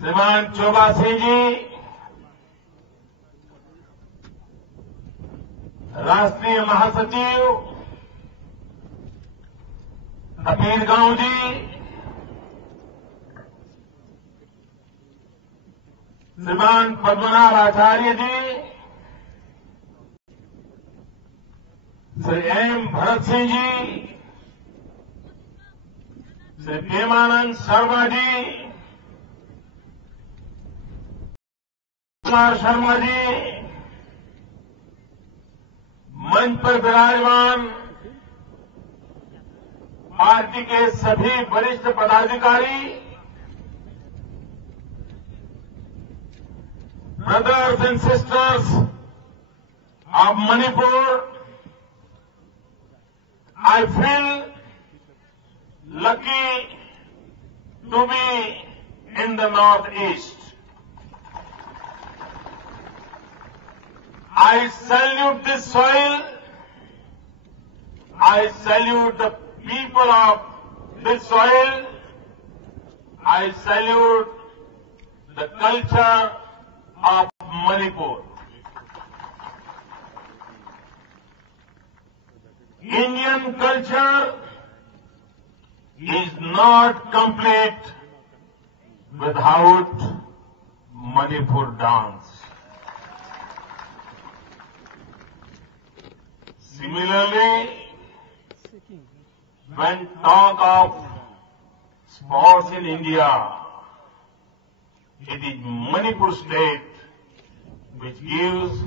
श्रीमान चोबा सिंह जी, राष्ट्रीय महासचिव कबीर गांव जी, श्रीमान पद्मनाभ आचार्य जी, श्री एम भरत सिंह जी, श्री प्रेमानंद शर्मा जी, कुमार शर्मा जी, मंच पर विराजमान पार्टी के सभी वरिष्ठ पदाधिकारी, brothers and sisters of Manipur, I feel lucky to be in the Northeast. I salute this soil. I salute the people of this soil. I salute the culture of Manipur. Indian culture is not complete without Manipur dance. Similarly, when talk of sports in India, it is Manipur state which gives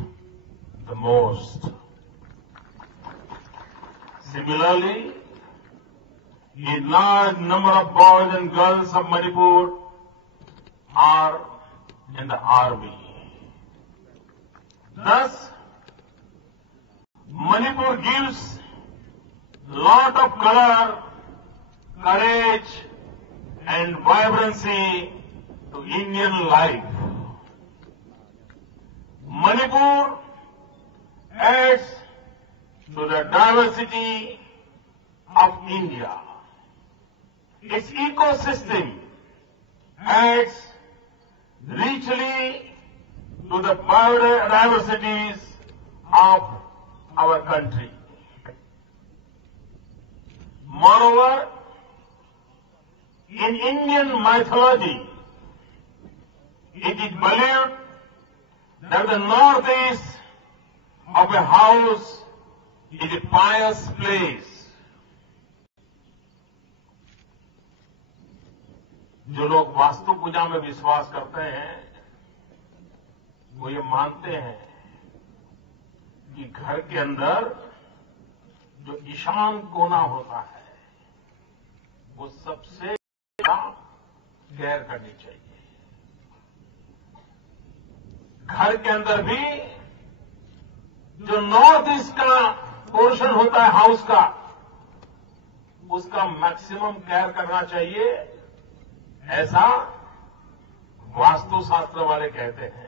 the most. Similarly, a large number of boys and girls of Manipur are in the army. Thus, Manipur gives lot of color, courage and vibrancy to Indian life. Manipur adds to the diversity of India. Its ecosystem adds richly to the biodiversities of our country. Moreover, in Indian mythology, it is believed that the northeast of a house is a pious place. जो लोग वास्तु पूजा में विश्वास करते हैं, वो ये मानते हैं कि घर के अंदर जो ईशान कोना होता है, वो सबसे केयर करनी चाहिए। घर के अंदर भी जो नॉर्थ ईस्ट का पोर्शन होता है हाउस का, उसका मैक्सिमम केयर करना चाहिए, ऐसा वास्तुशास्त्र वाले कहते हैं।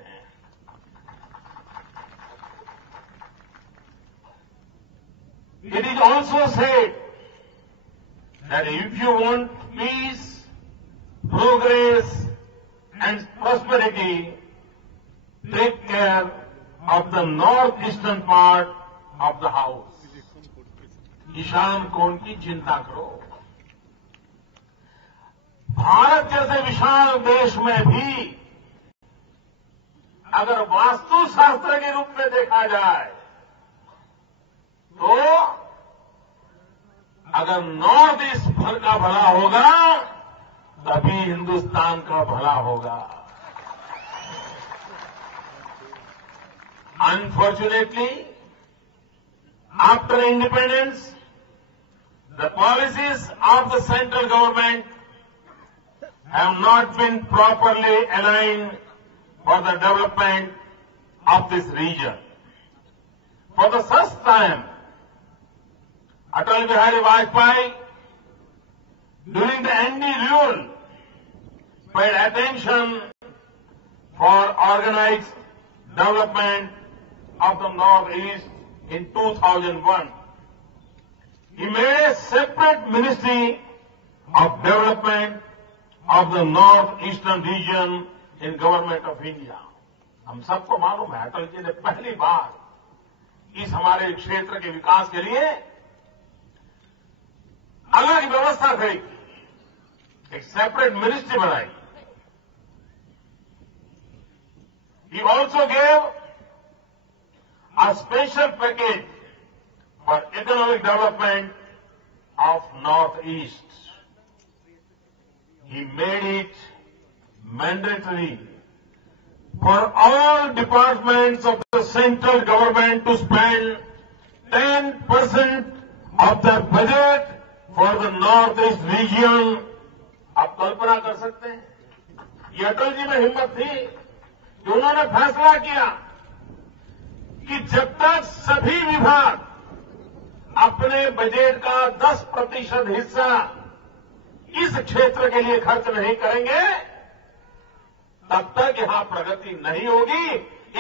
It is also said that if you want peace, progress and prosperity, take care of the northeastern part of the house. Ishan कोण की चिंता करो। भारत जैसे विशाल देश में भी अगर वास्तुशास्त्र के रूप में देखा जाए तो अगर नॉर्थ ईस्ट भर का भला होगा तभी हिंदुस्तान का भला होगा। Unfortunately, after independence, the policies of the central government have not been properly aligned for the development of this region. For the first time, Atal Bihari Vajpayee, during the ND rule, paid attention for organized development of the Northeast in 2001. He made a separate Ministry of Development of the north-eastern region in Government of India. हम सबको मालूम है अटल जी ने पहली बार इस हमारे क्षेत्र के विकास के लिए अलग व्यवस्था खड़ी की, एक सेपरेट मिनिस्ट्री बनाई. He also gave a special package for economic development of Northeast. He made it mandatory for all departments of the central government to spend 10% of their budget for the Northeast region. आप कल्पना कर सकते हैं, ये अटल जी में हिम्मत थी कि उन्होंने फैसला किया कि जब तक सभी विभाग अपने बजट का 10% हिस्सा इस क्षेत्र के लिए खर्च नहीं करेंगे, तब तक यहां प्रगति नहीं होगी.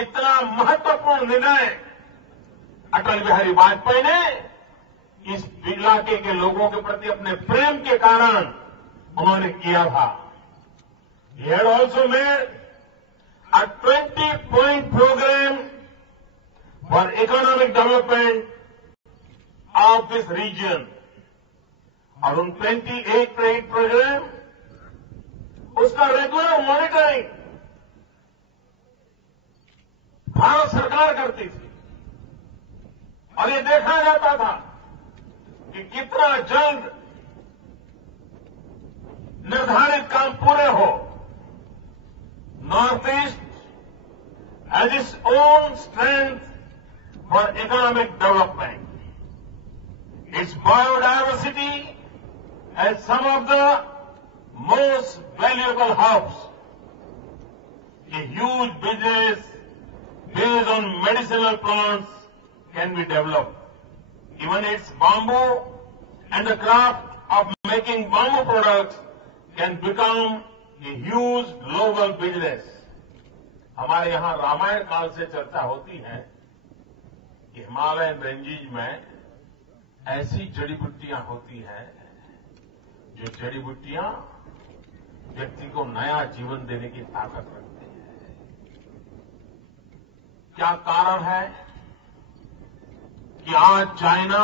इतना महत्वपूर्ण निर्णय अटल बिहारी वाजपेयी ने इस इलाके के लोगों के प्रति अपने प्रेम के कारण उन्होंने किया था. He had also made a 20-point program for economic development of this region. और उन 28 प्रोग्राम उसका रेगुलर मॉनिटरिंग भारत सरकार करती थी और ये देखा जाता था कि कितना जल्द निर्धारित काम पूरे हो. North east has its own strength for economic development. Its biodiversity has some of the most valuable hubs. A huge business based on medicinal plants can be developed. Even its bamboo and the craft of making bamboo products can become a huge global business. हमारे यहां रामायण काल से चर्चा होती है कि Himalayan ranges में ऐसी जड़ी बूटियां होती हैं जो जड़ी बूटियां व्यक्ति को नया जीवन देने की ताकत रखती है. क्या कारण है कि आज चाइना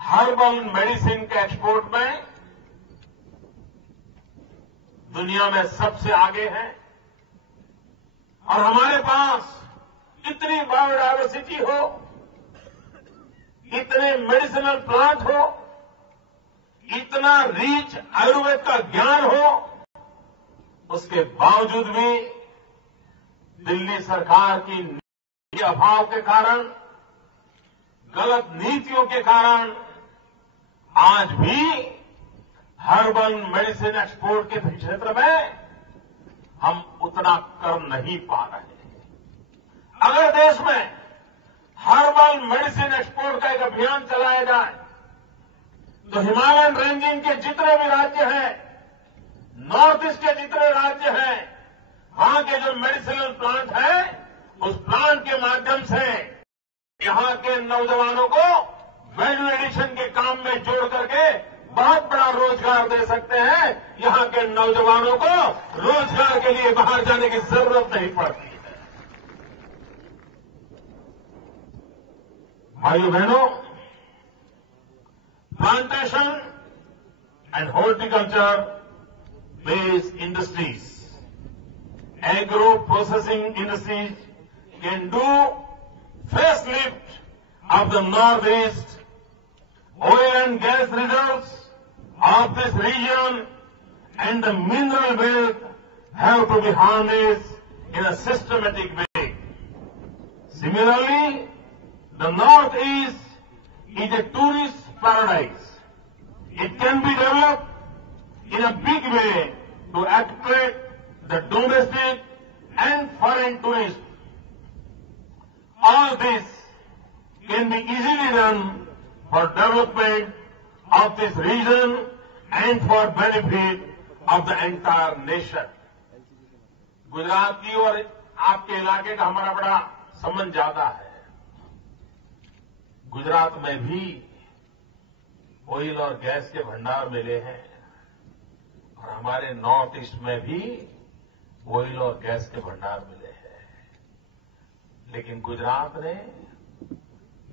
हर्बल मेडिसिन के एक्सपोर्ट में दुनिया में सबसे आगे है और हमारे पास इतनी बायोडायवर्सिटी हो, इतने मेडिसिनल प्लांट हो, इतना रीच आयुर्वेद का ज्ञान हो, उसके बावजूद भी दिल्ली सरकार की नीति के अभाव के कारण, गलत नीतियों के कारण आज भी हर्बल मेडिसिन एक्सपोर्ट के क्षेत्र में हम उतना कर नहीं पा रहे. अगर देश में हर्बल मेडिसिन एक्सपोर्ट का एक अभियान चलाया जाए तो हिमालयन रेंजिंग के जितने भी राज्य हैं, नॉर्थ ईस्ट के जितने राज्य हैं, वहां के जो मेडिसिनल प्लांट हैं, उस प्लांट के माध्यम से यहां के नौजवानों को वैल्यू एडिशन के काम में जोड़ करके बहुत बड़ा रोजगार दे सकते हैं. यहां के नौजवानों को रोजगार के लिए बाहर जाने की जरूरत नहीं पड़ती. भाइयों बहनों, plantation and horticulture based industries, agro processing industries can do facelift of the Northeast. Oil and gas reserves of this region and the mineral wealth have to be harnessed in a systematic way. Similarly, the Northeast is a tourist paradise. It can be developed in a big way to attract the domestic and foreign tourists. All this can be easily done for development of this region and for benefit of the entire nation. Gujarat की और आपके इलाके का हमारा बड़ा संबंध ज्यादा है. गुजरात में भी ऑयल और गैस के भंडार मिले हैं और हमारे नॉर्थ ईस्ट में भी ऑयल और गैस के भंडार मिले हैं। लेकिन गुजरात ने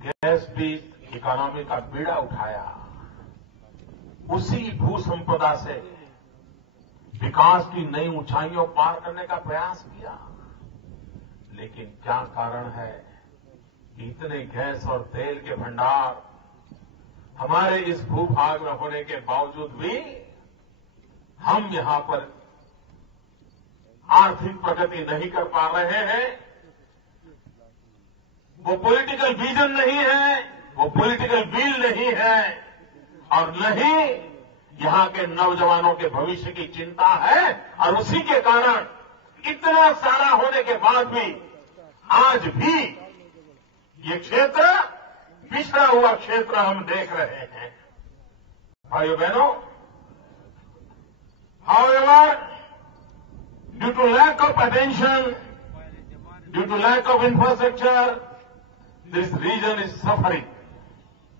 गैस बेस्ड इकोनॉमी का बीड़ा उठाया, उसी भू संपदा से विकास की नई ऊंचाइयों पार करने का प्रयास किया। लेकिन क्या कारण है कि इतने गैस और तेल के भंडार हमारे इस भूभाग में होने के बावजूद भी हम यहां पर आर्थिक प्रगति नहीं कर पा रहे हैं? वो पॉलिटिकल विजन नहीं है, वो पॉलिटिकल विल नहीं है, और न ही यहां के नौजवानों के भविष्य की चिंता है। और उसी के कारण इतना सारा होने के बाद भी आज भी ये क्षेत्र पिछड़ा हुआ क्षेत्र हम देख रहे हैं। भाइयों बहनों, however, due to lack of attention, due to lack of infrastructure, this region is suffering.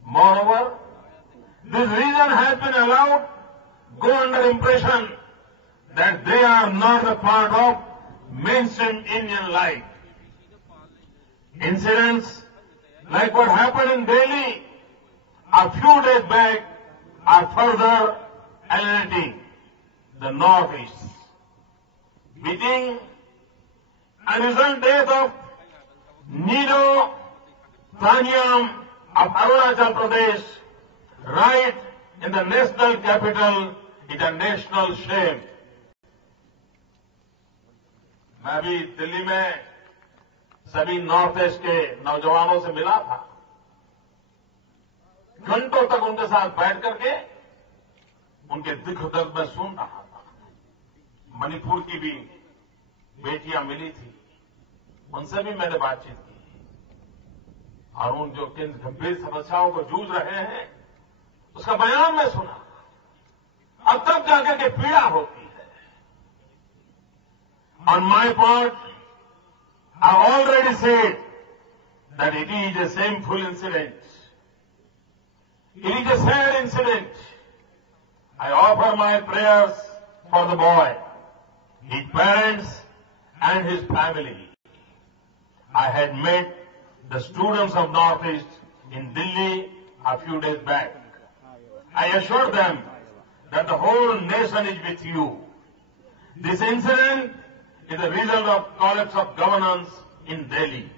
Moreover, this region has been allowed go under impression that they are not a part of mainstream Indian life. Incidents like what happened in Delhi a few days back are further alienating the Northeast. Beating a recent death of Nido Tanyam of Arunachal Pradesh right in the national capital is a national shame. मैं अभी दिल्ली में सभी north east के नौजवानों से मिला था। घंटों तक उनके साथ बैठ करके उनके दुख दर्द में सुन रहा था। मणिपुर की भी बेटियां मिली थी, उनसे भी मैंने बातचीत की और उन जो किन गंभीर समस्याओं को जूझ रहे हैं उसका बयान मैं सुना। अब तब जाकर के पीड़ा होती है। On my part, I already said that it is a shameful incident. It is a sad incident. I offer my prayers for the boy, his parents, and his family. I had met the students of Northeast in Delhi a few days back. I assured them that the whole nation is with you. This incident is a result of collapse of governance in Delhi.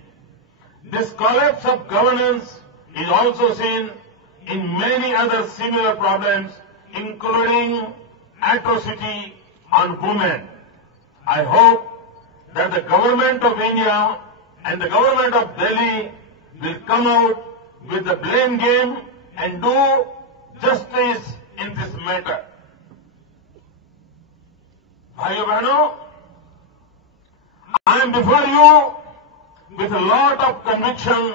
This collapse of governance is also seen in many other similar problems, including atrocity on women. I hope that the government of India and the government of Delhi will come out with the blame game and do justice in this matter. भाइयों बहनों, I am before you with a lot of conviction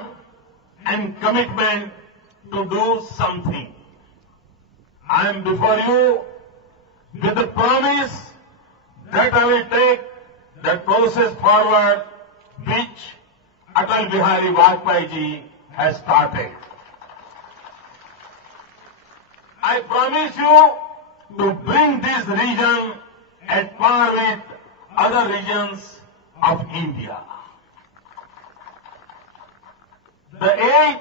and commitment to do something. I am before you with the promise that I will take that process forward which Atal Bihari Vajpayee ji has started. I promise you to bring this region at par with other regions of India. The 8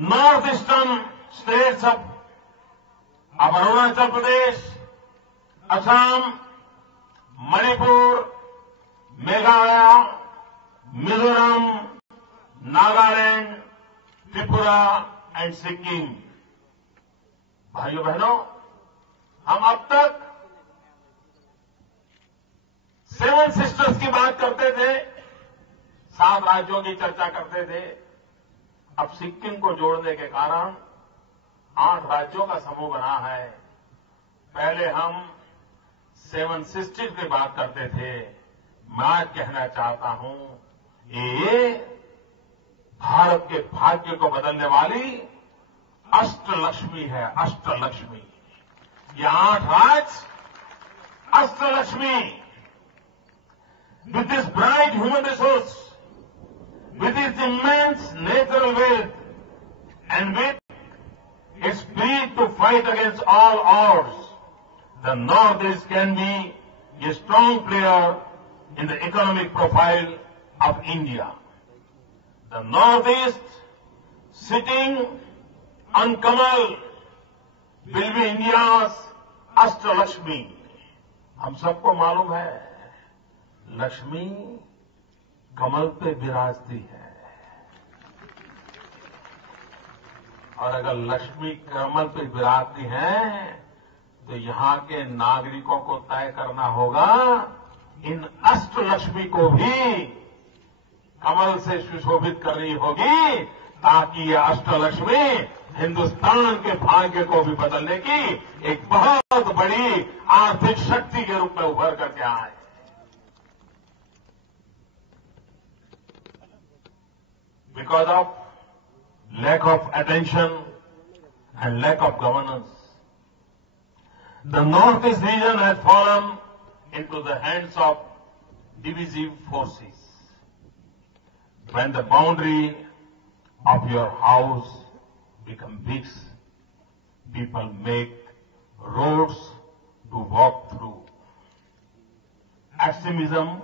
northeastern states of Arunachal Pradesh, Assam, Manipur, Meghalaya, Mizoram, Nagaland, Tripura and Sikkim. भाइयों बहनों, हम अब तक 7 सिस्टर्स की बात करते थे, 7 राज्यों की चर्चा करते थे। अब सिक्किम को जोड़ने के कारण 8 राज्यों का समूह बना है। पहले हम 7 सिस्टर्स की बात करते थे। मैं आज कहना चाहता हूं, ये भारत के भाग्य को बदलने वाली अष्टलक्ष्मी है। अष्टलक्ष्मी, ये 8 राज्य Ashtalakshmi, with this bright human resource, with its immense natural wealth, and with its spirit to fight against all odds, the Northeast can be a strong player in the economic profile of India. The Northeast, sitting on Kamal, will be India's Ashtalakshmi. हम सबको मालूम है, लक्ष्मी कमल पे विराजती है, और अगर लक्ष्मी कमल पे विराजती है तो यहां के नागरिकों को तय करना होगा इन अष्टलक्ष्मी को भी कमल से सुशोभित करनी होगी, ताकि ये अष्टलक्ष्मी हिंदुस्तान के भाग्य को भी बदलने की एक बहुत बड़ी आर्थिक शक्ति के रूप में उभर करके आए। Because of lack of attention and lack of governance, the Northeast region has fallen into the hands of divisive forces. When the boundary of your house becomes big, people make roads to walk through. Extremism,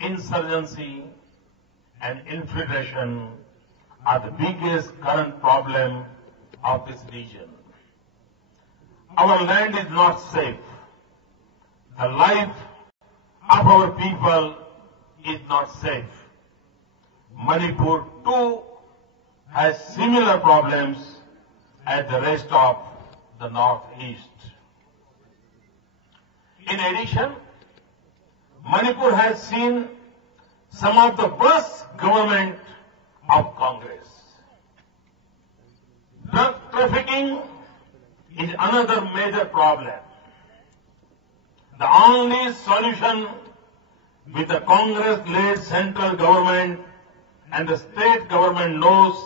insurgency, and infiltration are the biggest current problem of this region. Our land is not safe. The life of our people is not safe. Manipur too has similar problems as the rest of the Northeast. In addition, Manipur has seen some of the worst government of Congress. Drug trafficking is another major problem. The only solution with the Congress-led central government and the state government knows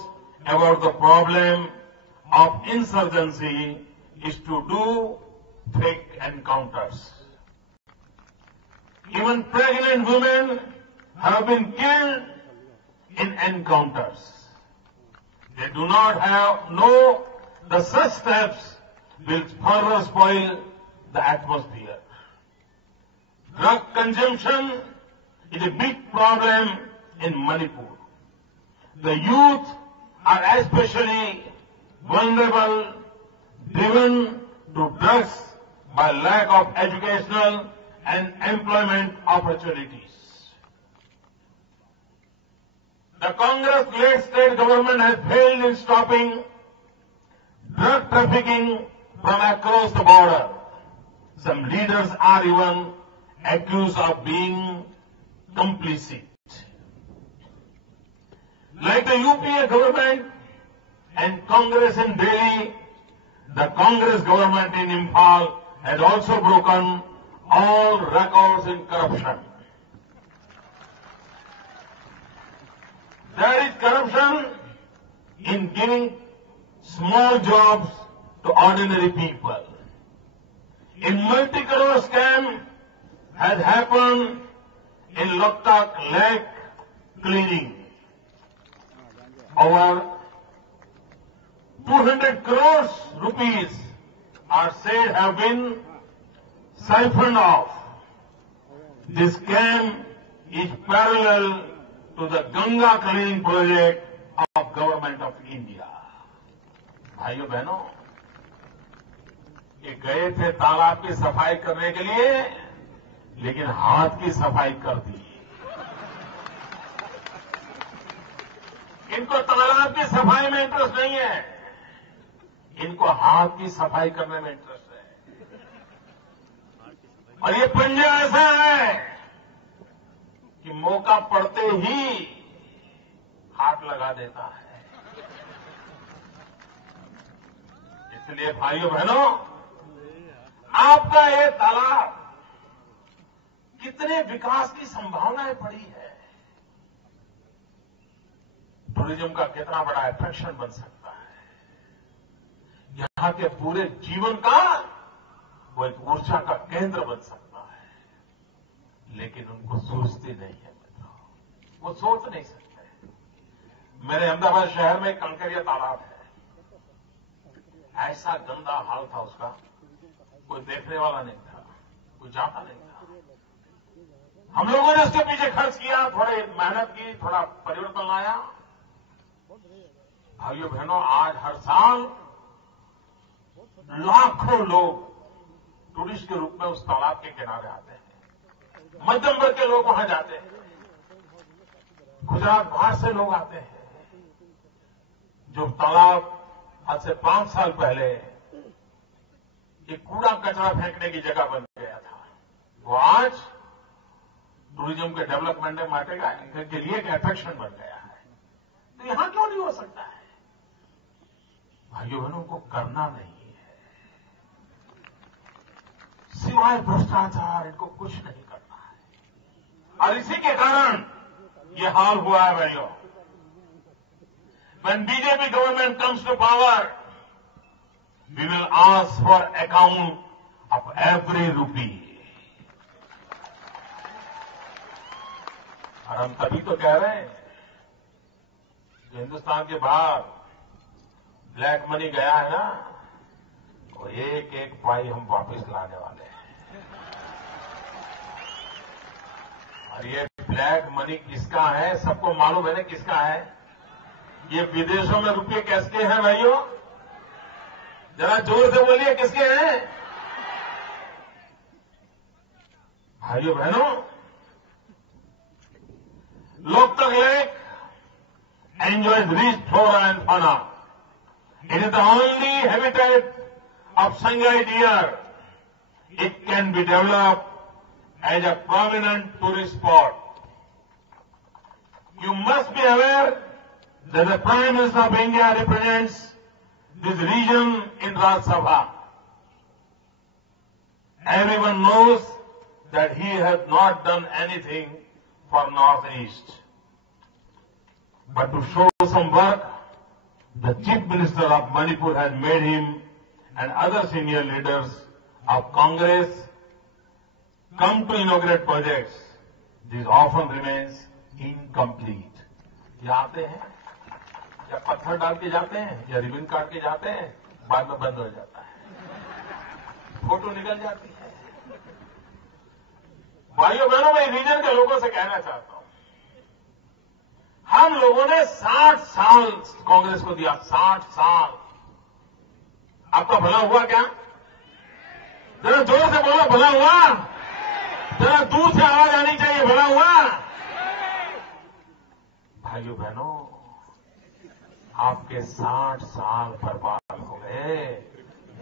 about the problem of insurgency is to do fake encounters. Even pregnant women have been killed in encounters. They do not know the such steps will further spoil the atmosphere. Drug consumption is a big problem in Manipur. The youth are especially vulnerable, driven to drugs by lack of educational and employment opportunities. The Congress-led state government has failed in stopping drug trafficking from across the border. Some leaders are even accused of being complicit. Like the UPA government and Congress in Delhi, the Congress government in Imphal has also broken all records in corruption. There is corruption in giving small jobs to ordinary people. A multi-crore scam has happened in Loktak Lake cleaning. Over 200 crores rupees are said have been siphoned off. This scam is parallel to the Ganga cleaning project of Government of India. भाइयों बहनों, ये गए थे तालाब की सफाई करने के लिए, लेकिन हाथ की सफाई कर दी। इनको तालाब की सफाई में इंटरेस्ट नहीं है, इनको हाथ की सफाई करने में इंटरेस्ट है। और ये पंजा ऐसा है कि मौका पड़ते ही हाथ लगा देता है। इसलिए भाइयों बहनों, आपका ये तालाब कितने विकास की संभावनाएं पड़ी है, टूरिज्म का कितना बड़ा अट्रैक्शन बन सकता है, यहां के पूरे जीवन का वो एक ऊर्जा का केंद्र बन सकता है। लेकिन उनको सोचते नहीं है मित्रों, वो सोच नहीं सकते। मेरे अहमदाबाद शहर में कंकरिया तालाब है, ऐसा गंदा हाल था उसका कोई देखने वाला नहीं था, कोई चाहता नहीं था। हम लोगों ने उसके पीछे खर्च किया, थोड़ी मेहनत की, थोड़ा परिवर्तन लाया। भाइयों बहनों, आज हर साल लाखों लोग टूरिस्ट के रूप में उस तालाब के किनारे आते हैं। मध्यम वर्ग के लोग वहां जाते हैं, गुजरात बाहर से लोग आते हैं। जो तालाब आज से 5 साल पहले एक कूड़ा कचरा फेंकने की जगह बन गया था, वो आज टूरिज्म के डेवलपमेंट के लिए एक अट्रैक्शन बन गया है। तो यहां क्यों नहीं हो सकता है? भाइयों बहनों को करना नहीं है, सिवाय भ्रष्टाचार इनको कुछ नहीं करना है। और इसी के कारण ये हाल हुआ है भाइयों। When BJP government comes to power, we will ask for account of every rupee. और हम तभी तो कह रहे हैं कि हिंदुस्तान के बाहर ब्लैक मनी गया है ना, वो एक एक पाई हम वापस लाने वाले हैं। और ये ब्लैक मनी किसका है सबको मालूम है ना, किसका है? ये विदेशों में रुपये किसके हैं भाइयों? जरा जोर से बोलिए, किसके हैं? भाइयों बहनों, Loktak lake enjoys rich flora and fauna. It is the only habitat of Shanghai deer. It can be developed as a prominent tourist spot. You must be aware that the Prime Minister of India represents this region in Rajya Sabha. Everyone knows that he has not done anything for Northeast. But to show some work, the Chief Minister of Manipur has made him and other senior leaders of Congress come to inaugurate projects. This often remains incomplete. ये आते हैं या पत्थर डाल के जाते हैं या रिबन काट के जाते हैं, बाद में बंद हो जाता है, फोटो निकल जाती है। भाइयों बहनों, मैं रीजन के लोगों से कहना चाहता हूं, हम लोगों ने 60 साल कांग्रेस को दिया, 60 साल। आपका भला हुआ क्या? जरा जोर से बोलो, भला हुआ? जरा दूर से आवाज आनी चाहिए, भला हुआ? भाइयों बहनों, आपके 60 साल बर्बाद हो गए,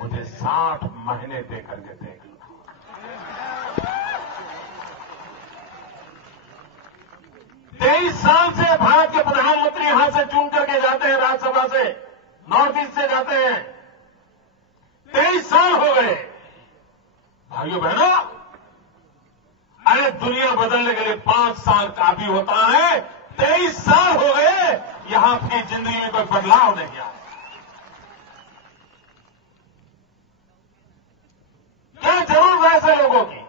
मुझे 60 महीने दे करके देख लो। 23 साल से भारत के प्रधानमंत्री यहां से चुन करके जाते हैं, राज्यसभा से, नॉर्थ ईस्ट से जाते हैं। 23 साल हो गए। भाइयों बहनों, अरे दुनिया बदलने के लिए 5 साल काफी होता है। 23 साल हो गए, यहां की जिंदगी में कोई बदलाव नहीं आया। क्या जरूरत है ऐसे लोगों की?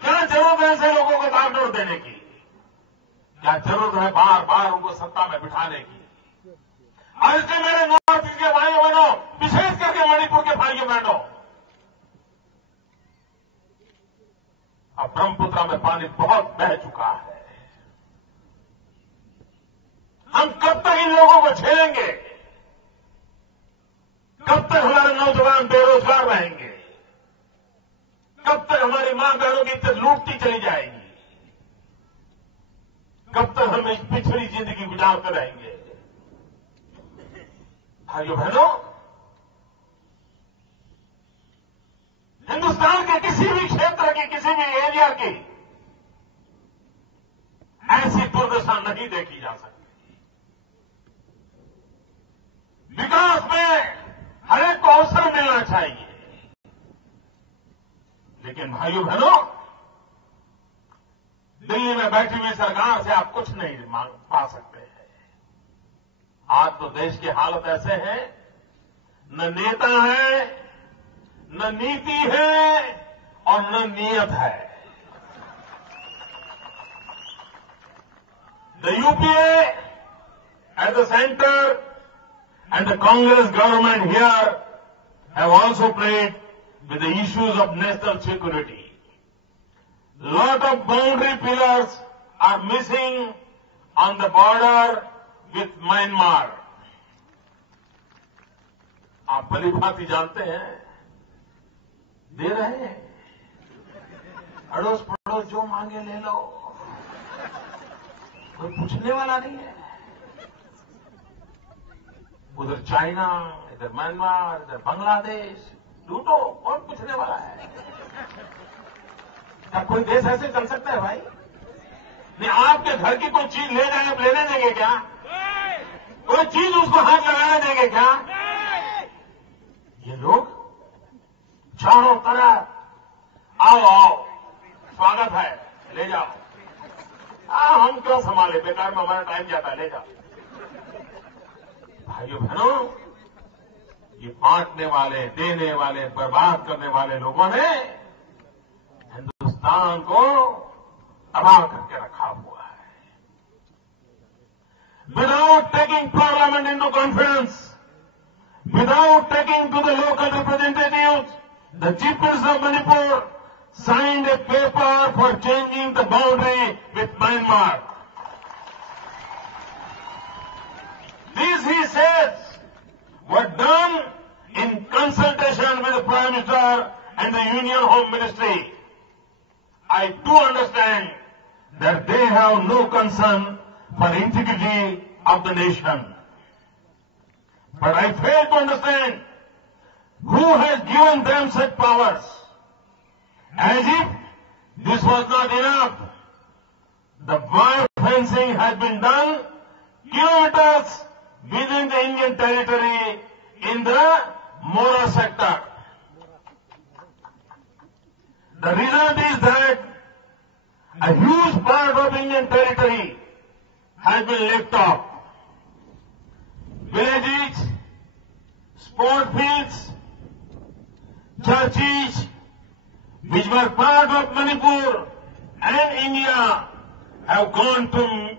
क्या जरूरत है ऐसे लोगों को बागडोर देने की? क्या जरूरत है बार बार उनको सत्ता में बिठाने की? और इसलिए मेरे नॉर्थ ईस्ट के भाइयों बहनों, विशेष करके मणिपुर के भाइयों बहनों, अब ब्रह्मपुत्रा में पानी बहुत बह चुका है। हम कब तक इन लोगों को झेलेंगे? कब तक हमारे नौजवान बेरोजगार रहेंगे? कब तक हमारी मां बहनों की इज्जत लूटती चली जाएगी? कब तक हम इस पिछड़ी जिंदगी गुजारते रहेंगे? भाइयों बहनों, हिंदुस्तान के किसी भी क्षेत्र की, किसी भी एरिया की ऐसी दुर्दशा नहीं देखी जा सकती। विकास में हर एक को अवसर मिलना चाहिए, लेकिन भाइयों बहनों, दिल्ली में बैठी हुई सरकार से आप कुछ नहीं पा सकते हैं। आज तो देश की हालत ऐसे है, न नेता है, न नीति है और न नियत है। The UPA at the center and the Congress government here have also played with the issues of national security. Lot of boundary pillars are missing on the border with Myanmar. आप भली भांति जानते हैं, दे रहे हैं, अड़ोस पड़ोस जो मांगे ले लो, कोई पूछने वाला नहीं है। उधर चाइना, इधर म्यांमार, इधर बांग्लादेश, लूटो, कौन पूछने वाला है? क्या कोई देश ऐसे चल सकता है भाई? नहीं, आपके घर की कोई चीज ले जाए, आप लेने देंगे क्या? कोई चीज उसको हाथ लगाने देंगे क्या? ये लोग चारों तरफ आओ आओ, स्वागत है, ले जाओ। हम क्यों संभाले, बेकार में हमारा टाइम जाता है, ले जाओ। भाइयों बहनों, ये बांटने वाले, देने वाले, बर्बाद करने वाले लोगों ने हिंदुस्तान को तबाह करके रखा हुआ है। Without taking parliament into confidence, without taking to the local representatives, the Chief Minister of Manipur signed a paper for changing the boundary with Myanmar. This, he says, was done in consultation with the Prime Minister and the Union Home Ministry. I do understand that they have no concern for integrity of the nation. But I fail to understand who has given them such powers. As if this was not enough, the wire fencing has been done kilometers within the Indian territory in the Mora sector. The result is that a huge part of Indian territory has been left off. Villages, sport fields, churches, which were part of Manipur and India, have gone to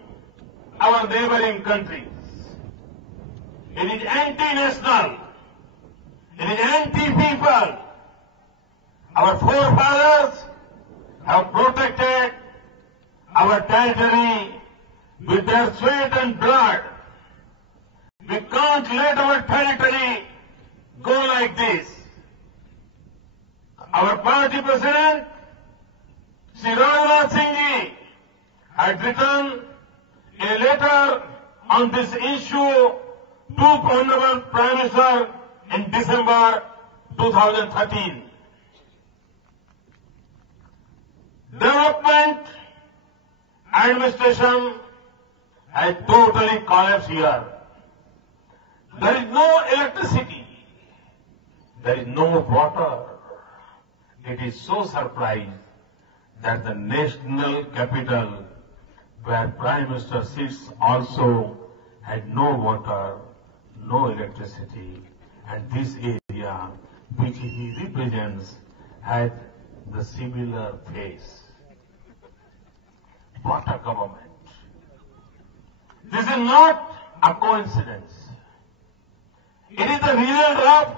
our neighboring countries. It is anti-national. It is anti-people. Our forefathers have protected our territory with their sweat and blood. We can't let our territory go like this. Our party president, Shri Rajnath Singh Ji, had written a letter on this issue to Honorable Prime Minister in December 2013. Development administration has totally collapsed here. There is no electricity. There is no water. It is so surprised that the national capital, where Prime Minister sits, also had no water, no electricity, and this area which he represents had the similar face. What a government! This is not a coincidence. It is the result of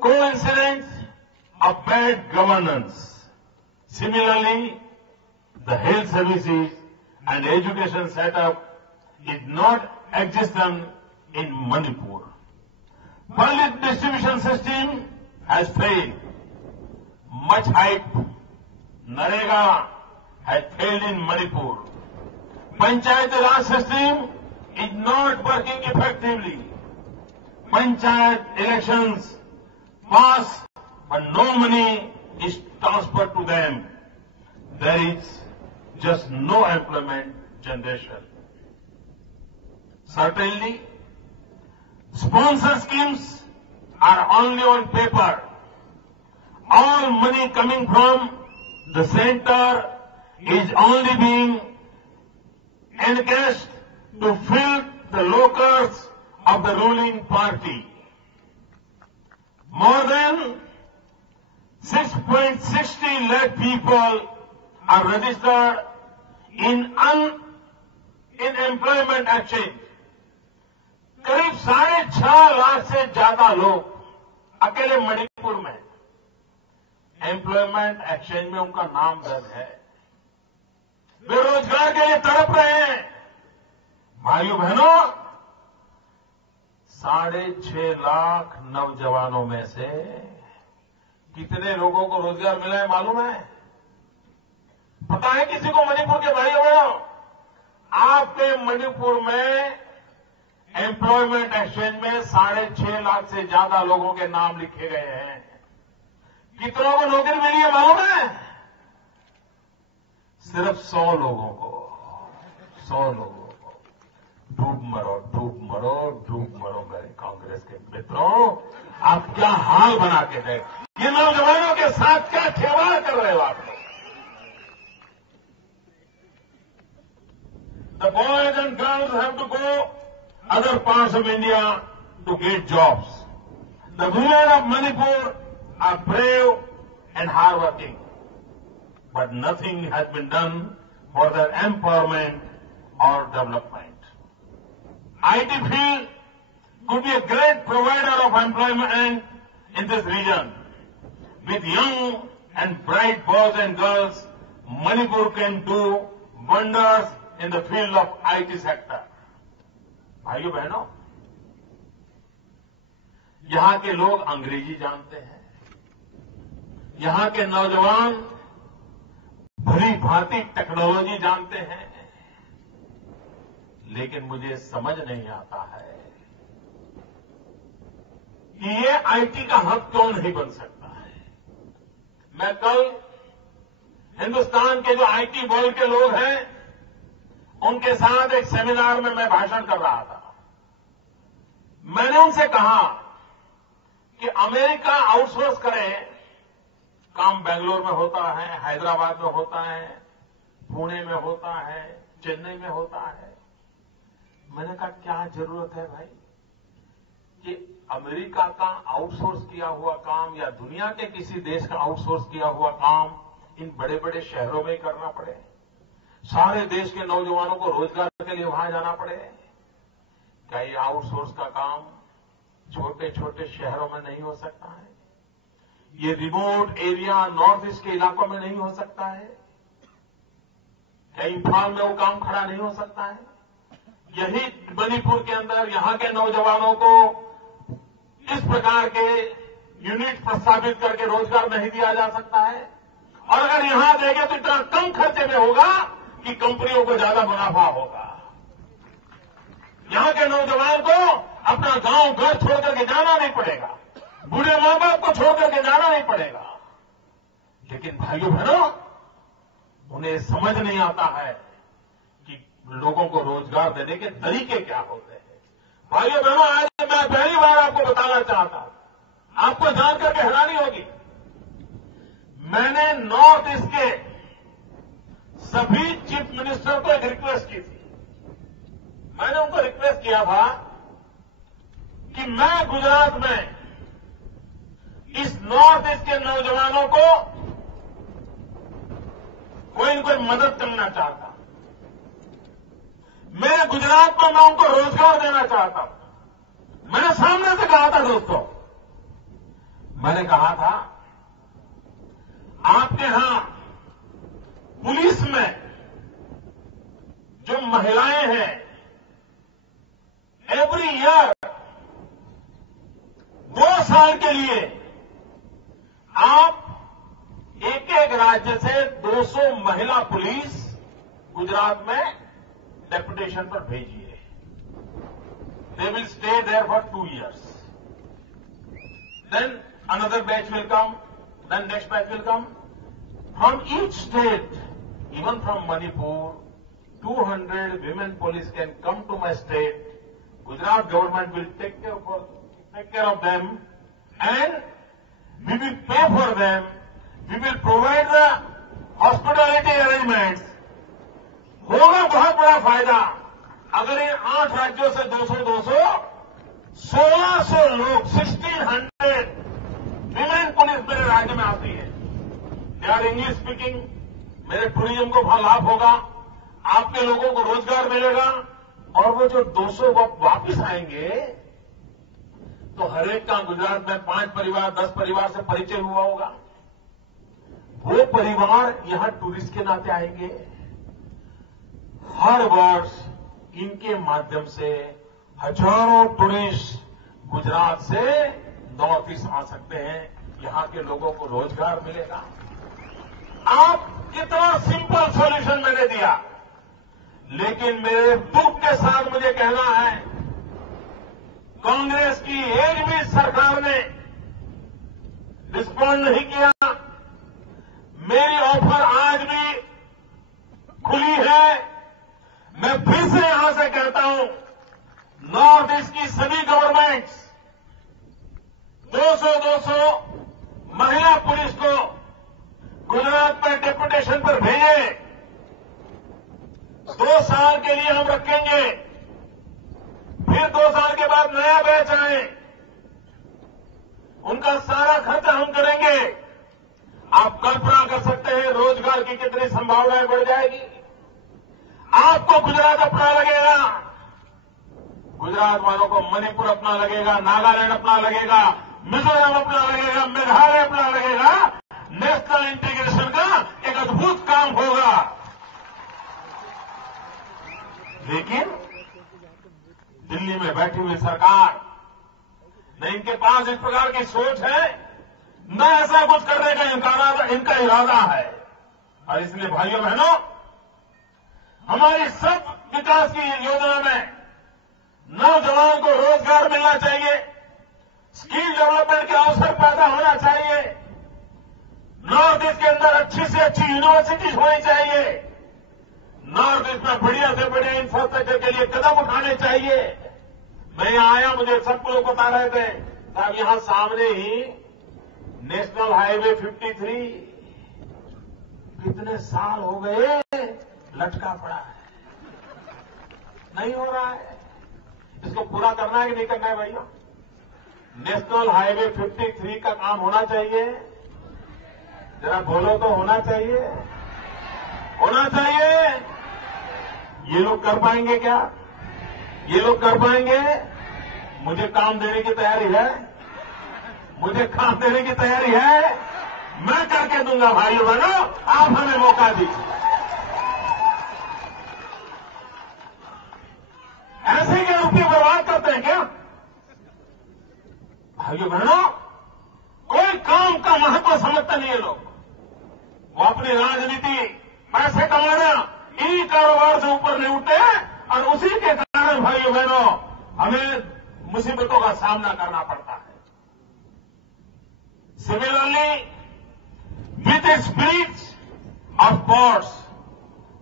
coincidence of bad governance. Similarly, the health services and education setup is not existent in Manipur. Public distribution system has failed. Much hype. Narega has failed in Manipur. Panchayat Raj system is not working effectively. Panchayat elections pass, but no money is transferred to them. There is just no employment generation. Certainly, sponsor schemes are only on paper. All money coming from the center is only being encashed to fill the lockers of the ruling party. More than 6.60 lakh people are registered in employment exchange. करीब 6.5 लाख से ज्यादा लोग अकेले मणिपुर में employment exchange में उनका नाम दर्ज है। वे रोजगार के लिए तड़प रहे हैं। भाइयों बहनों, 6.5 लाख नौजवानों में से कितने लोगों को रोजगार मिला है मालूम है? पता है किसी को? मणिपुर के भाइयों बहनों, आपके मणिपुर में एम्प्लॉयमेंट एक्सचेंज में 6.5 लाख से ज्यादा लोगों के नाम लिखे गए हैं। कितनों को नौकरी मिली है मालूम है? सिर्फ 100 लोगों को। 100 लोगों को। डूब मरो, डूब मरो, डूब मरो मेरे कांग्रेस के मित्रों। आप क्या हाल बना के देख। ये नौजवानों के साथ क्या खिलवाड़ कर रहे हो आप लोग? The boys and girls have to go other parts of India to get jobs. The women of Manipur are brave and hardworking, but nothing has been done for their empowerment or development. IT field could be a great provider of employment in this region. With young and bright boys and girls, Manipur can do wonders in the field of IT sector. भाइयों बहनों, यहां के लोग अंग्रेजी जानते हैं। यहां के नौजवान भली भांति टेक्नोलॉजी जानते हैं, लेकिन मुझे समझ नहीं आता है कि ये आईटी का हब क्यों नहीं बन सकता है। मैं कल हिंदुस्तान के जो आईटी वर्ल्ड के लोग हैं, उनके साथ एक सेमिनार में मैं भाषण कर रहा था। मैंने उनसे कहा कि अमेरिका आउटसोर्स करे, काम बेंगलोर में होता है, हैदराबाद में होता है, पुणे में होता है, चेन्नई में होता है। मैंने कहा क्या जरूरत है भाई कि अमेरिका का आउटसोर्स किया हुआ काम या दुनिया के किसी देश का आउटसोर्स किया हुआ काम इन बड़े बड़े शहरों में ही करना पड़े? सारे देश के नौजवानों को रोजगार के लिए वहां जाना पड़े? क्या ये आउटसोर्स का काम छोटे छोटे शहरों में नहीं हो सकता है? ये रिमोट एरिया नॉर्थ ईस्ट के इलाकों में नहीं हो सकता है? क्या इम्फाल में वो काम खड़ा नहीं हो सकता है? यही मणिपुर के अंदर यहां के नौजवानों को इस प्रकार के यूनिट प्रस्तावित करके रोजगार नहीं दिया जा सकता है? और अगर यहां देंगे तो इतना कम खर्चे में होगा कि कंपनियों को ज्यादा मुनाफा होगा। यहां के नौजवान को अपना गांव घर छोड़ करके जाना नहीं पड़ेगा, बूढ़े मां बाप को छोड़ करके जाना नहीं पड़ेगा। लेकिन भाइयों बहनों, उन्हें समझ नहीं आता है कि लोगों को रोजगार देने के तरीके क्या होते हैं। भाइयों बहनों, आज मैं पहली बार आपको बताना चाहता हूं, आपको जानकर के हैरानी होगी, मैंने नॉर्थ ईस्ट के सभी चीफ मिनिस्टर को एक रिक्वेस्ट की थी। मैंने उनको रिक्वेस्ट किया था कि मैं गुजरात में इस नॉर्थ ईस्ट के नौजवानों को कोई न कोई मदद करना चाहता। मैं गुजरात में मैं उनको रोजगार देना चाहता हूं। मैंने सामने से कहा था दोस्तों, मैंने कहा था आपके यहां पुलिस में जो महिलाएं हैं, एवरी ईयर 2 साल के लिए आप एक एक राज्य से 200 महिला पुलिस गुजरात में डेपुटेशन पर भेजिए। They will stay there for 2 years. Then another batch will come, then next batch will come. From each state, even from Manipur, 200 women police can come to my state. Gujarat government will take care of them, and we will pay for them. We will provide the hospitality arrangements. होगा बहुत बड़ा फायदा अगर इन 8 राज्यों से 200 1600 लोग 1600 women police मेरे राज्य में आती है। They are English speaking. मेरे टूरिज्म को बहुत लाभ होगा, आपके लोगों को रोजगार मिलेगा, और वो जो 200 वापिस आएंगे तो हर एक का गुजरात में 5 परिवार 10 परिवार से परिचय हुआ होगा। वो परिवार यहां टूरिस्ट के नाते आएंगे। हर वर्ष इनके माध्यम से हजारों टूरिस्ट गुजरात से नॉर्थ ईस्ट आ सकते हैं। यहां के लोगों को रोजगार मिलेगा। आप कितना सिंपल सॉल्यूशन मैंने दिया, लेकिन मेरे दुख के साथ मुझे कहना है, कांग्रेस की एक भी सरकार ने रिस्पॉन्ड नहीं किया। मेरी ऑफर आज भी खुली है। मैं फिर से यहां से कहता हूं, नॉर्थ ईस्ट की सभी गवर्नमेंट्स 200 महिला पुलिस को गुजरात में डेपुटेशन पर भेजे। 2 साल के लिए हम रखेंगे, फिर 2 साल के बाद नया बैच आए, उनका सारा खर्चा हम करेंगे। आप कल्पना कर सकते हैं रोजगार की कितनी संभावनाएं बढ़ जाएगी। आपको गुजरात अपना लगेगा, गुजरात वालों को मणिपुर अपना लगेगा, नागालैंड अपना लगेगा, मिजोरम अपना लगेगा, मेघालय अपना लगेगा। नेशनल इंटीग्रेशन का एक अद्भुत काम होगा। लेकिन दिल्ली में बैठी हुई सरकार, न इनके पास इस प्रकार की सोच है, न ऐसा कुछ करने का इनका इरादा है। और इसलिए भाइयों बहनों, हमारी सब विकास की योजना में नौजवान को रोजगार मिलना चाहिए, स्किल डेवलपमेंट के अवसर पैदा होना चाहिए, नॉर्थ ईस्ट के अंदर अच्छी से अच्छी यूनिवर्सिटीज होनी चाहिए, नॉर्थ ईस्ट में बढ़िया से बढ़िया इंफ्रास्ट्रक्चर के लिए कदम उठाने चाहिए। मैं यहां आया, मुझे सब लोग बता रहे थे, साहब यहां सामने ही नेशनल हाईवे 53 कितने साल हो गए लटका पड़ा है, नहीं हो रहा है। इसको पूरा करना है कि नहीं करना है भैया? नेशनल हाईवे 53 का काम होना चाहिए। जरा बोलो तो होना चाहिए, होना चाहिए। ये लोग कर पाएंगे क्या? ये लोग कर पाएंगे? मुझे काम देने की तैयारी है, मुझे काम देने की तैयारी है। मैं करके दूंगा भाइयों बहनों, आप हमें मौका दीजिए। ऐसे क्या रुपये बर्बाद करते हैं क्या भाइयों बहनों? कोई काम का महत्व समझते नहीं है लोग। वो अपनी राजनीति, पैसे कमाना, इन्हीं कारोबार से ऊपर नहीं उठते और उसी के कारण भाइयों बहनों हमें मुसीबतों का सामना करना पड़ता है। Similarly, with the spirit of sports,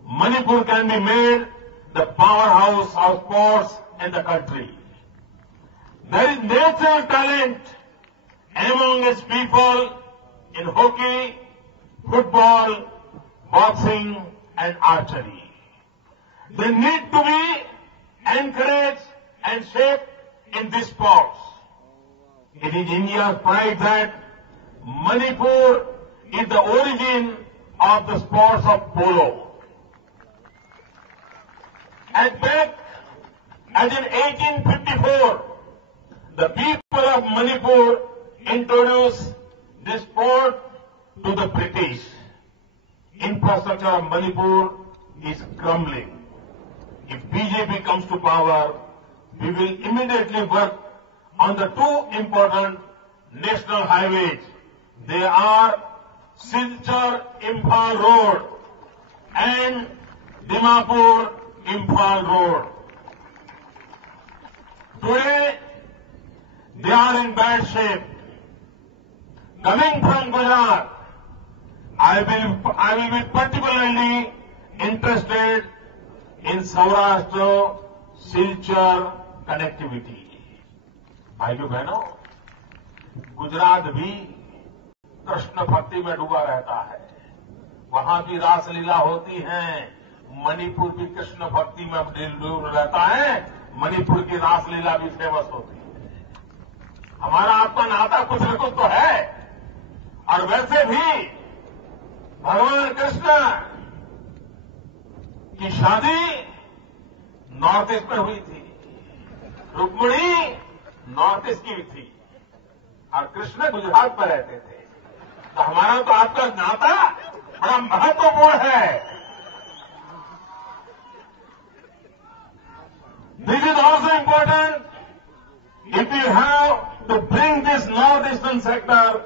Manipur can be made the powerhouse of sports in the country. There is natural talent among its people in hockey, football, boxing and archery. They need to be encouraged and shaped in these sports. It is India's pride that Manipur is the origin of the sports of polo. As in 1854, the people of Manipur introduced this sport to the British. Infrastructure of Manipur is crumbling. If BJP comes to power, we will immediately work on the 2 important national highways. They are Silchar-Imphal Road and Dimapur-Imphal Road. Today, they are in bad shape. Coming from Gujarat, I will be particularly interested in Saurashtra-Silchar connectivity. भाइयों बहनों, गुजरात भी कृष्ण भक्ति में डूबा रहता है। वहां भी रासलीला होती है। मणिपुर भी कृष्ण भक्ति में डूब रहता है। मणिपुर की रासलीला भी फेमस होती है। हमारा आपका नाता कुछ न कुछ तो है। और वैसे भी भगवान कृष्ण की शादी नॉर्थ ईस्ट में हुई थी। रुक्मिणी नॉर्थ ईस्ट की भी थी और कृष्ण गुजरात में रहते थे। तो हमारा तो आपका नाता बड़ा महत्वपूर्ण है। This is also important if you have to bring this north eastern sector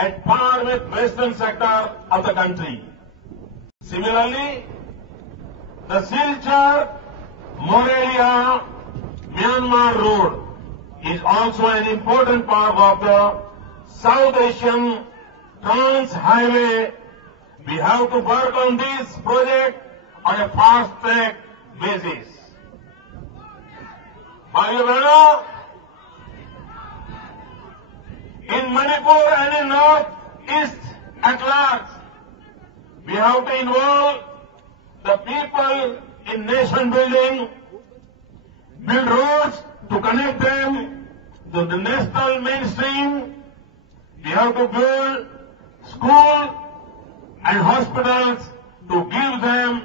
at par with western sector of the country. Similarly, the Silchar Morelia Myanmar road is also an important part of the South Asian Trans Highway. We have to work on this project on a fast track basis. भाइयों बहनों, in Manipur and in North-East at large, we have to involve the people in nation building, build roads to connect them to the national mainstream. We have to build schools and hospitals to give them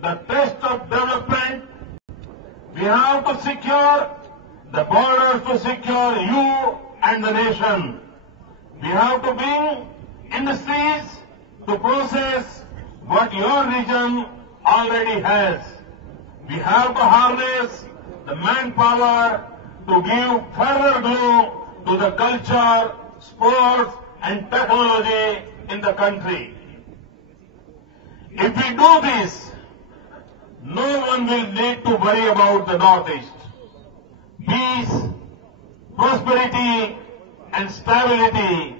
the taste of development. We have to secure the borders to secure you and the nation. We have to bring industries to process what your region already has. We have to harness the manpower to give further glow to the culture, sports and technology in the country. If we do this, no one will need to worry about the Northeast. Peace, prosperity and stability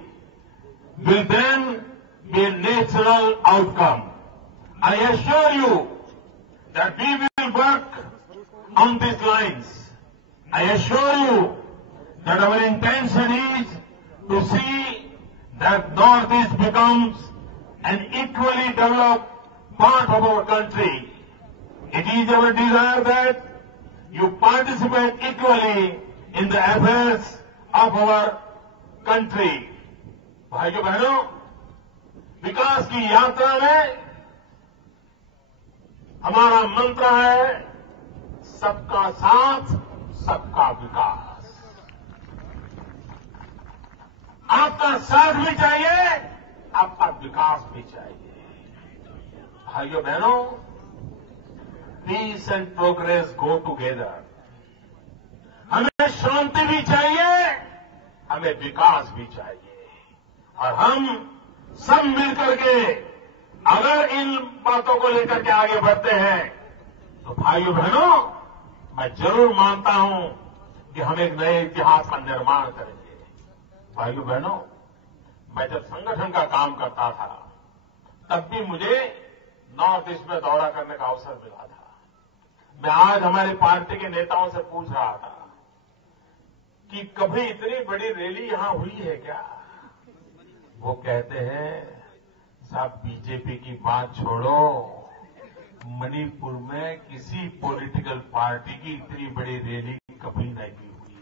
will then be a natural outcome. I assure you that we will work on these lines. I assure you that our intention is to see that Northeast becomes an equally developed part of our country. It is our desire that you participate equally in the affairs of our country. भाइयों बहनों, विकास की यात्रा में हमारा मंत्र है सबका साथ, सबका विकास। आपका साथ भी चाहिए, आपका विकास भी चाहिए। भाइयों बहनों, peace and progress go together. हमें शांति भी चाहिए, हमें विकास भी चाहिए, और हम सब मिलकर के अगर इन बातों को लेकर के आगे बढ़ते हैं तो भाइयों बहनों, मैं जरूर मानता हूं कि हम एक नए इतिहास का निर्माण करेंगे। भाइयों बहनों, मैं जब संगठन का काम करता था तब भी मुझे नॉर्थ ईस्ट में दौरा करने का अवसर मिला था। मैं आज हमारी पार्टी के नेताओं से पूछ रहा था कि कभी इतनी बड़ी रैली यहां हुई है क्या? वो कहते हैं, साहब बीजेपी की बात छोड़ो, मणिपुर में किसी पॉलिटिकल पार्टी की इतनी बड़ी रैली कभी नहीं हुई।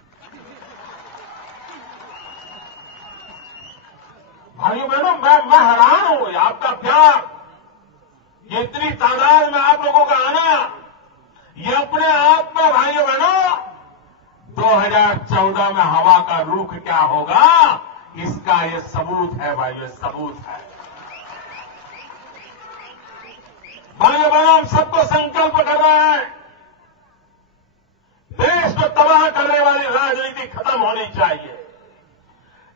भाइयों बहनों, मैं हैरान हूं, आपका प्यार, ये इतनी तादाद में आप लोगों का आना, ये अपने आप में भाइयों बहनों 2014 में हवा का रुख क्या होगा, इसका ये सबूत है भाइयों, सबूत है। भाइयों बहनों, हम सबको संकल्प करना है, देश को तबाह करने वाली राजनीति खत्म होनी चाहिए,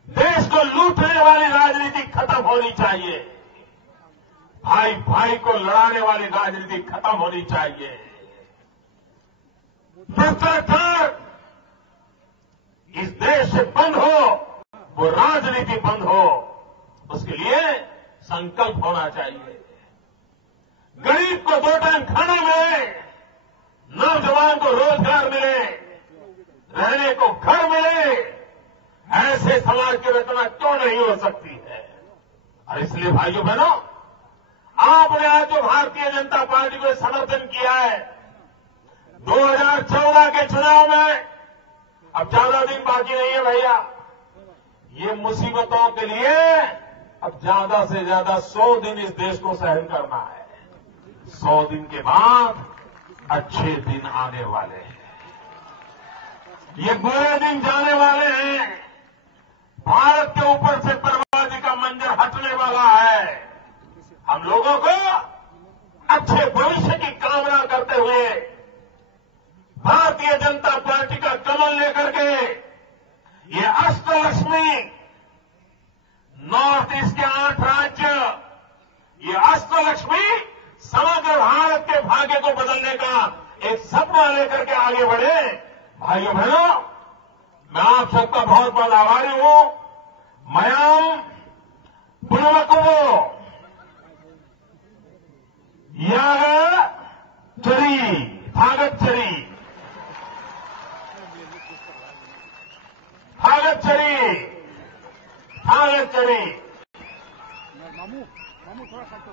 देश को लूटने वाली राजनीति खत्म होनी चाहिए, भाई भाई को लड़ाने वाली राजनीति खत्म होनी चाहिए। भ्रष्टाचार इस देश से बंद हो, वो राजनीति बंद हो, उसके लिए संकल्प होना चाहिए। गरीब को 2 टाइम खाना मिले, नौजवान को रोजगार मिले, रहने को घर मिले, ऐसे समाज की रचना क्यों नहीं हो सकती है? और इसलिए भाइयों बहनों, आपने आज जो भारतीय जनता पार्टी को समर्थन किया है, 2014 के चुनाव में अब ज्यादा दिन बाकी नहीं है भैया, ये मुसीबतों के लिए अब ज्यादा से ज्यादा 100 दिन इस देश को सहन करना है। 100 दिन के बाद अच्छे दिन आने वाले हैं, ये बुरे दिन जाने वाले हैं, भारत के ऊपर से बर्बादी का मंजर हटने वाला है। हम लोगों को अच्छे भविष्य की कामना करते हुए भारतीय जनता पार्टी का कमल लेकर के ये अष्टलक्ष्मी नॉर्थ ईस्ट के 8 राज्य, ये अष्टलक्ष्मी समग्र भारत के भाग्य को बदलने का एक सपना लेकर के आगे बढ़े। भाइयों बहनों, मैं आप सबका बहुत बहुत आभारी हूं। मयाम पुनवकुवो याग चरी भागत चरी भागत चरी भागत चरी। मामू थोड़ा सा तो